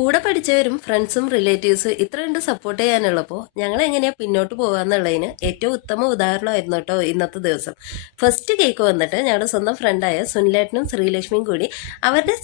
കൂടെ പഠിച്ചവരും ഫ്രണ്ട്സും relatives ഇത്രയുണ്ട് support ചെയ്യാനുള്ളപ്പോൾ ഞങ്ങൾ എങ്ങനെയാ പിന്നോട്ട് പോകാന്നുള്ളതിന് ഏറ്റവും ഉത്തമ ഉദാഹരണമായിരുന്നു കേട്ടോ ഇന്നത്തെ ദിവസം. ഫസ്റ്റ് കേക്ക് വന്നിട്ട് ഞങ്ങളുടെ സ്വന്തം ഫ്രണ്ടായ സുനിലേട്ടനും ശ്രീലക്ഷ്മിയും കൂടി അവരുടെ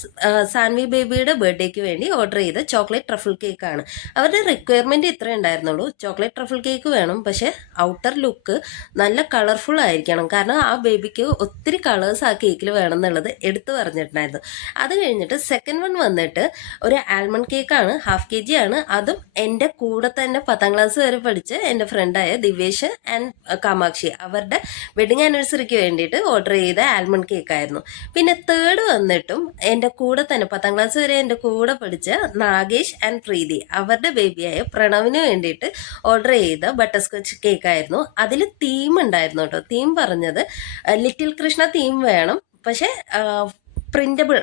സാൻവി ബേബിയുടെ ബർത്ത്ഡേക്ക് വേണ്ടി ഓർഡർ ചെയ്ത ചോക്ലേറ്റ് ട്രഫിൾ കേക്കാണ് അവരുടെ റിക്വയർമെന്റ് ഇത്രേ ഉണ്ടായിരുന്നുള്ളൂ. ചോക്ലേറ്റ് ട്രഫിൾ കേക്ക് വേണം പക്ഷേ ഔട്ടർ ലുക്ക് നല്ല കളർഫുൾ ആയിരിക്കണം. കാരണം ആ ബേബിക്ക് ഒത്തിരി കളേഴ്സ് ആ കേക്കിൽ വേണം എന്നുള്ളത് എടുത്തു പറഞ്ഞിട്ടുണ്ടായിരുന്നു. അത് കഴിഞ്ഞിട്ട് സെക്കൻഡ് വൺ വന്നിട്ട് ഒരു ആൽമണ്ട് കേക്കാണ് ഹാഫ് കെ ജി ആണ്. അതും എന്റെ കൂടെ തന്നെ പത്താം ക്ലാസ് വരെ പഠിച്ച് എന്റെ ഫ്രണ്ടായ ദിവ്യേഷ് ആൻഡ് കാമാക്ഷി. അവരുടെ വെഡിങ് ആനിവേഴ്സറിക്ക് വേണ്ടിയിട്ട് ഓർഡർ ചെയ്ത ആൽമണ്ട് കേക്ക് ആയിരുന്നു പിന്നെ തേർഡ് വന്നിട്ടും എന്റെ കൂടെ തന്നെ പത്താം ക്ലാസ് വരെ എന്റെ കൂടെ പഠിച്ച നാഗേഷ് ആൻഡ് പ്രീതി. അവരുടെ ബേബിയായ പ്രണവിന് വേണ്ടിയിട്ട് ഓർഡർ ചെയ്ത ബട്ടർ സ്കോച്ച് കേക്കായിരുന്നു അതിൽ തീം ഉണ്ടായിരുന്നു കേട്ടോ. തീം പറഞ്ഞത് ലിറ്റിൽ കൃഷ്ണ തീം വേണം. പക്ഷേ പ്രിന്റബിൾ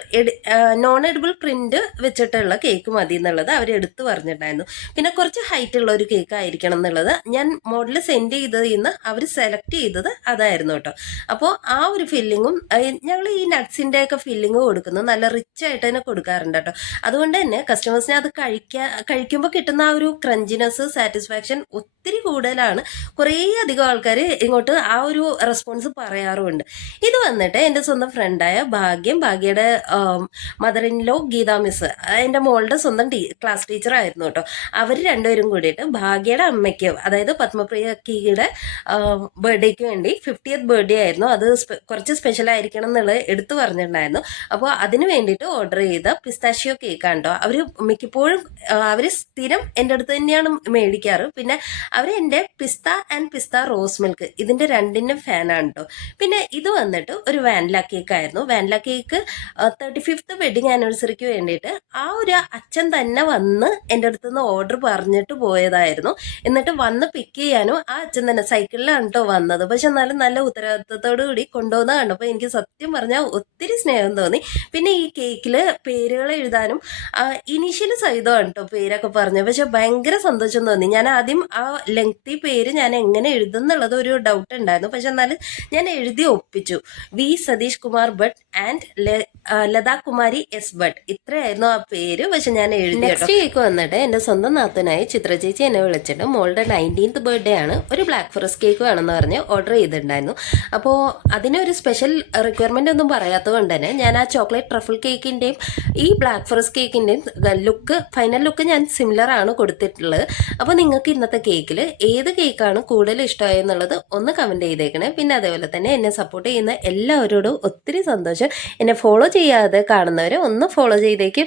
നോൺ എഡിബിൾ പ്രിന്റ് വെച്ചിട്ടുള്ള കേക്ക് മതി എന്നുള്ളത് അവർ എടുത്തു പറഞ്ഞിട്ടുണ്ടായിരുന്നു. പിന്നെ കുറച്ച് ഹൈറ്റ് ഉള്ള ഒരു കേക്ക് ആയിരിക്കണം എന്നുള്ളത് ഞാൻ മോഡൽ സെൻഡ് ചെയ്തതിൽ നിന്ന് അവർ സെലക്ട് ചെയ്തത് അതായിരുന്നു കേട്ടോ. അപ്പോൾ ആ ഒരു ഫില്ലിങ്ങും ഞങ്ങൾ ഈ നട്ട്സിന്റെ ഒക്കെ ഫില്ലിങ് കൊടുക്കുന്നത് നല്ല റിച്ച് ആയിട്ട് തന്നെ കൊടുക്കാറുണ്ട് കേട്ടോ. അതുകൊണ്ട് തന്നെ കസ്റ്റമേഴ്സിനെ അത് കഴിക്കാൻ കഴിക്കുമ്പോൾ കിട്ടുന്ന ആ ഒരു ക്രഞ്ചിനെസ് സാറ്റിസ്ഫാക്ഷൻ ഒത്തിരി കൂടുതലാണ് കുറേ അധികം ആൾക്കാർ ഇങ്ങോട്ട് ആ ഒരു റെസ്പോൺസ് പറയാറുമുണ്ട് ഇത് വന്നിട്ട് എന്റെ സ്വന്തം ഫ്രണ്ടായ ഭാഗ്യം ഭാഗ്യയുടെ mother in law Geetha miss എന്റെ മോളുടെ സ്വന്തം ടീ ക്ലാസ് ടീച്ചർ ആയിരുന്നു കേട്ടോ. അവർ രണ്ടുപേരും കൂടിയിട്ട് ഭാഗ്യയുടെ അമ്മയ്ക്ക് അതായത് പത്മപ്രിയ കീയുടെ ബർത്ത്ഡേക്ക് വേണ്ടി ഫിഫ്റ്റിയത്ത് ബർത്ത്ഡേ ആയിരുന്നു. അത് കുറച്ച് സ്പെഷ്യൽ ആയിരിക്കണം എന്നുള്ളത് എടുത്തു പറഞ്ഞിട്ടുണ്ടായിരുന്നു. അപ്പോൾ അതിന് വേണ്ടിയിട്ട് ഓർഡർ ചെയ്ത പിസ്താഷ്യോ കേക്കാണ് കേട്ടോ. അവർ മിക്കപ്പോഴും അവർ സ്ഥിരം എന്റെ അടുത്ത് തന്നെയാണ് മേടിക്കാറ്. പിന്നെ അവർ എന്റെ പിസ്ത ആൻഡ് പിസ്ത റോസ് മിൽക്ക് ഇതിന്റെ രണ്ടിനും ഫാനാണ് കേട്ടോ പിന്നെ ഇത് വന്നിട്ട് ഒരു വാനില കേക്ക് ആയിരുന്നു. Vanilla cake thirty fifth wedding ആനിവേഴ്സറിക്ക് വേണ്ടിയിട്ട് ആ ഒരു അച്ഛൻ തന്നെ വന്ന് എന്റെ അടുത്ത് നിന്ന് ഓർഡർ പറഞ്ഞിട്ട് പോയതായിരുന്നു. എന്നിട്ട് വന്ന് പിക്ക് ചെയ്യാനും ആ അച്ഛൻ തന്നെ സൈക്കിളിലാണ് കേട്ടോ വന്നത്. പക്ഷെ എന്നാലും നല്ല ഉത്തരവാദിത്തത്തോടു കൂടി കൊണ്ടുപോകുന്ന കണ്ടപ്പോൾ എനിക്ക് സത്യം പറഞ്ഞാൽ ഒത്തിരി സ്നേഹം തോന്നി. പിന്നെ ഈ കേക്കിൽ പേരുകൾ എഴുതാനും ഇനീഷ്യൽ സഹിതമാണ് കേട്ടോ പേരൊക്കെ പറഞ്ഞത്. പക്ഷെ ഭയങ്കര സന്തോഷം തോന്നി. ഞാൻ ആദ്യം ആ ലെങ്തി പേര് ഞാൻ എങ്ങനെ എഴുതും എന്നുള്ളത് ഒരു ഡൗട്ട് ഉണ്ടായിരുന്നു. പക്ഷെ എന്നാലും ഞാൻ എഴുതി ഒപ്പിച്ചു. V Satish Kumar Bhat and Latha Kumari S Bhat. ഇത്രയായിരുന്നു ആ പേര്. പക്ഷെ ഞാൻ എഴുതി നെക്സ്റ്റ് കേക്ക് വന്നിട്ട് എന്റെ സ്വന്തം നാത്തനായി ചിത്ര ചേച്ചി എന്നെ വിളിച്ചിട്ട് മോളുടെ നയന്റീൻത്ത് ബർത്ത്ഡേ ആണ് ഒരു ബ്ലാക്ക് ഫോറസ്റ്റ് കേക്ക് വേണമെന്ന് പറഞ്ഞ് ഓർഡർ ചെയ്തിട്ടുണ്ടായിരുന്നു. അപ്പോൾ അതിനൊരു സ്പെഷ്യൽ റിക്വയർമെന്റ് ഒന്നും പറയാത്തത് കൊണ്ട് തന്നെ ഞാൻ ആ ചോക്ലേറ്റ് ട്രഫിൾ കേക്കിന്റെയും ഈ ബ്ലാക്ക് ഫോറസ്റ്റ് കേക്കിന്റെയും ലുക്ക് ഫൈനൽ ലുക്ക് ഞാൻ സിമിലർ ആണ് കൊടുത്തിട്ടുള്ളത്. അപ്പോൾ നിങ്ങൾക്ക് ഇന്നത്തെ കേക്കിൽ ഏത് കേക്കാണ് കൂടുതൽ ഇഷ്ടമായെന്നുള്ളത് ഒന്ന് കമന്റ് ചെയ്തേക്കണേ. പിന്നെ അതേപോലെ തന്നെ എന്നെ സപ്പോർട്ട് ചെയ്യുന്ന എല്ലാവരോടും ഒത്തിരി സന്തോഷം. എന്നെ ഫോളോ ചെയ്യാതെ കാണുന്നവരെ ഒന്ന് ഫോളോ ചെയ്തേക്ക്.